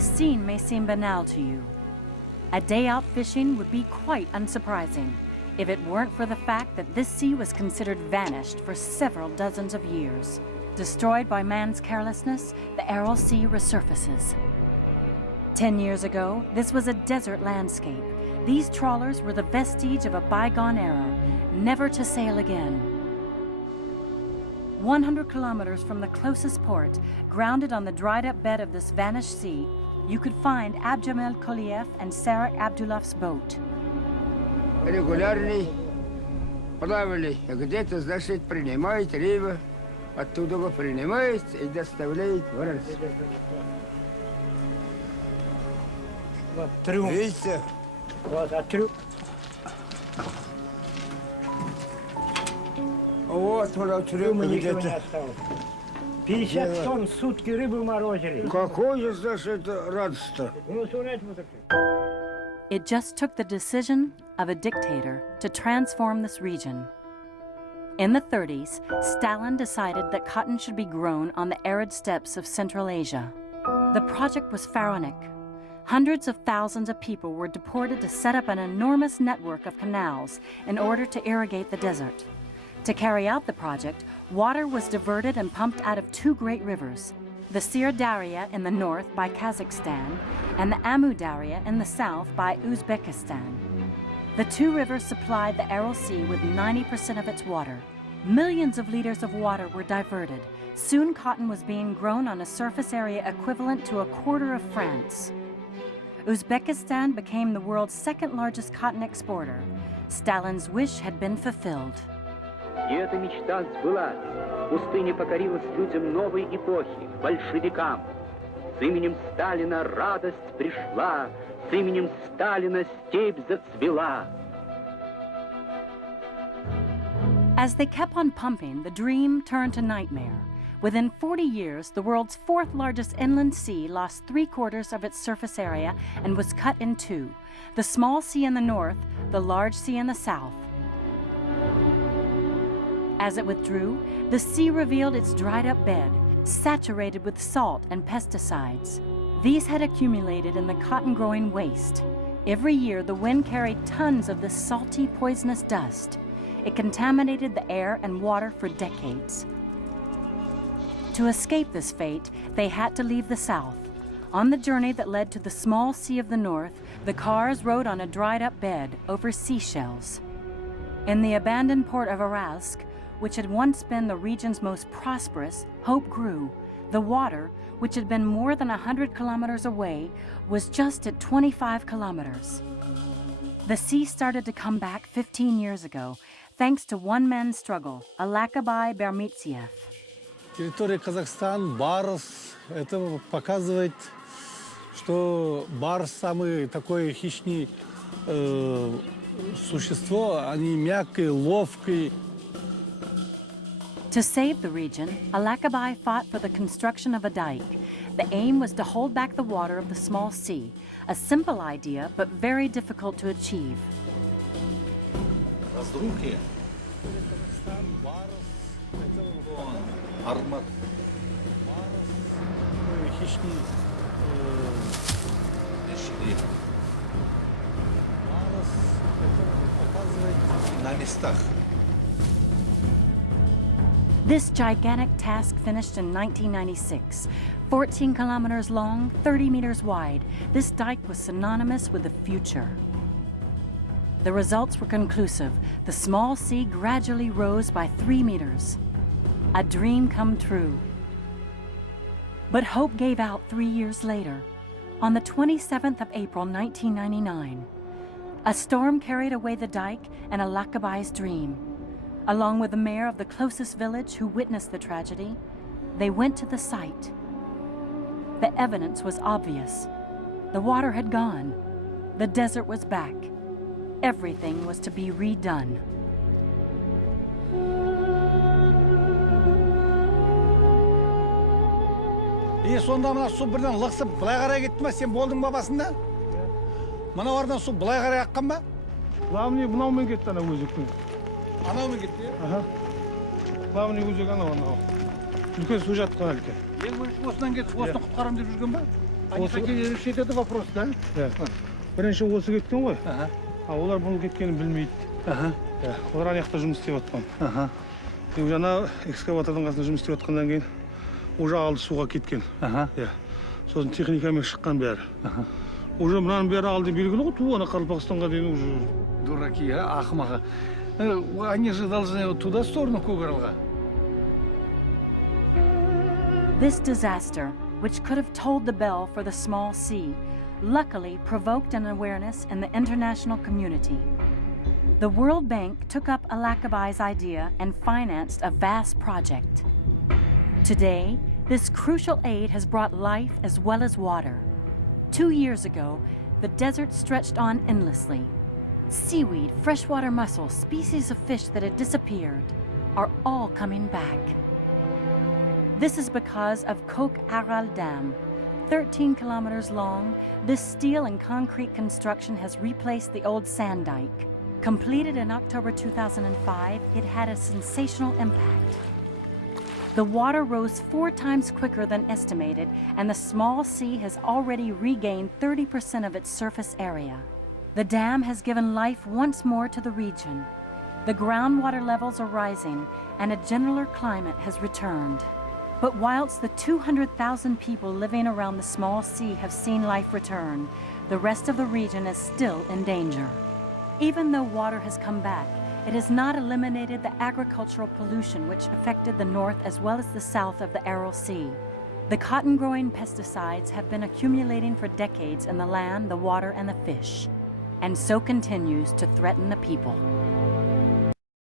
This scene may seem banal to you. A day out fishing would be quite unsurprising if it weren't for the fact that this sea was considered vanished for several dozens of years. Destroyed by man's carelessness, the Aral Sea resurfaces. 10 years ago, this was a desert landscape. These trawlers were the vestige of a bygone era, never to sail again. 100 kilometers from the closest port, grounded on the dried-up bed of this vanished sea, you could find Abdjamel Koliev and Sarah Abdulov's boat. Регулярный, плавали, где-то, значит, принимает рыба, оттуда его принимает и доставляет в Аральск. Вот трюм. Видите? Вот, а трюм. Вот, трюм Трюма ничего не где-то. осталось. 50 тонн в сутки рыбы морозили. Какое, значит, радость-то? Ну, смотрите, вот так. It just took the decision of a dictator to transform this region. In the 30s, Stalin decided that cotton should be grown on the arid steppes of Central Asia. The project was pharaonic. Hundreds of thousands of people were deported to set up an enormous network of canals in order to irrigate the desert. To carry out the project, water was diverted and pumped out of two great rivers, the Sir Darya in the north by Kazakhstan and the Amu Darya in the south by Uzbekistan. The two rivers supplied the Aral Sea with 90% of its water. Millions of liters of water were diverted. Soon cotton was being grown on a surface area equivalent to a quarter of France. Uzbekistan became the world's second largest cotton exporter. Stalin's wish had been fulfilled. И эта мечта сбылась. Пустыня покорилась людям новой эпохи, большевикам. С именем Сталина радость пришла, с именем Сталина степь зацвела. As they kept on pumping, the dream turned to nightmare. Within 40 years, the world's fourth largest inland sea lost 3/4 of its surface area and was cut in two. The small sea in the north, the large sea in the south. As it withdrew, the sea revealed its dried-up bed, saturated with salt and pesticides. These had accumulated in the cotton-growing waste. Every year, the wind carried tons of this salty, poisonous dust. It contaminated the air and water for decades. To escape this fate, they had to leave the south. On the journey that led to the small sea of the north, the cars rode on a dried-up bed over seashells. In the abandoned port of Aralsk, which had once been the region's most prosperous, hope grew. The water, which had been more than 100 kilometers away, was just at 25 kilometers. The sea started to come back 15 years ago, thanks to one man's struggle, Alakabay Bermitsiev. Территория Казахстан, барс, это показывает, что барс самый такое хищное существо, они мягкие, ловкие. To save the region, Alakabay fought for the construction of a dike. The aim was to hold back the water of the small sea, a simple idea but very difficult to achieve. Разрухи. Казахстан, барс, это армат. Барс, хищный. Барс, это показывает на местах. This gigantic task finished in 1996. 14 kilometers long, 30 meters wide, this dike was synonymous with the future. The results were conclusive. The small sea gradually rose by 3 meters. A dream come true. But hope gave out 3 years later. On the 27th of April, 1999, a storm carried away the dike and Alakabay's dream. Along with the mayor of the closest village who witnessed the tragedy, they went to the site. The evidence was obvious. The water had gone. The desert was back. Everything was to be redone. И сонда мына су бірден лықсып былай қарай кетті ма? Сен болдың ба басында? Мына ордан су былай қарай аққан ба? Главный мынаумен кетті ана өзектің. Анаумен кетті, иә? Аха. Главный өзек анау. Үлкен су жатқан әлке. Ең бірінші осынан кетіп, осыны құтқарам деп жүрген ба? Они хотели решить этот вопрос, да? Бірінші осы кеткен ғой. А олар бұл кеткенін білмейді. Олар ана жақта жұмыс істеп жатқан. Жаңа экскаватордың қасында жұмыс істеп жатқаннан кейін уже алды суға кеткен. Сосын техникамен шыққан бәрі. Уже мынаның бәрі алды белгілі ғой, ту ана Қарақалпақстанға дейін уже. Дураки, ахмаға. Они же должны туда сторону, к Угралға. This disaster, which could have tolled the bell for the small sea, luckily provoked an awareness in the international community. The World Bank took up Alakabai's idea and financed a vast project. Today, this crucial aid has brought life as well as water. 2 years ago, the desert stretched on endlessly. Seaweed, freshwater mussels, species of fish that had disappeared are all coming back. This is because of Kok Aral Dam. 13 kilometers long, this steel and concrete construction has replaced the old sand dike. Completed in October 2005, it had a sensational impact. The water rose 4 times quicker than estimated, and the small sea has already regained 30% of its surface area. The dam has given life once more to the region. The groundwater levels are rising, and a gentler climate has returned. But whilst the 200,000 people living around the small sea have seen life return, the rest of the region is still in danger. Even though water has come back, it has not eliminated the agricultural pollution which affected the north as well as the south of the Aral Sea. The cotton-growing pesticides have been accumulating for decades in the land, the water, and the fish, and so continues to threaten the people.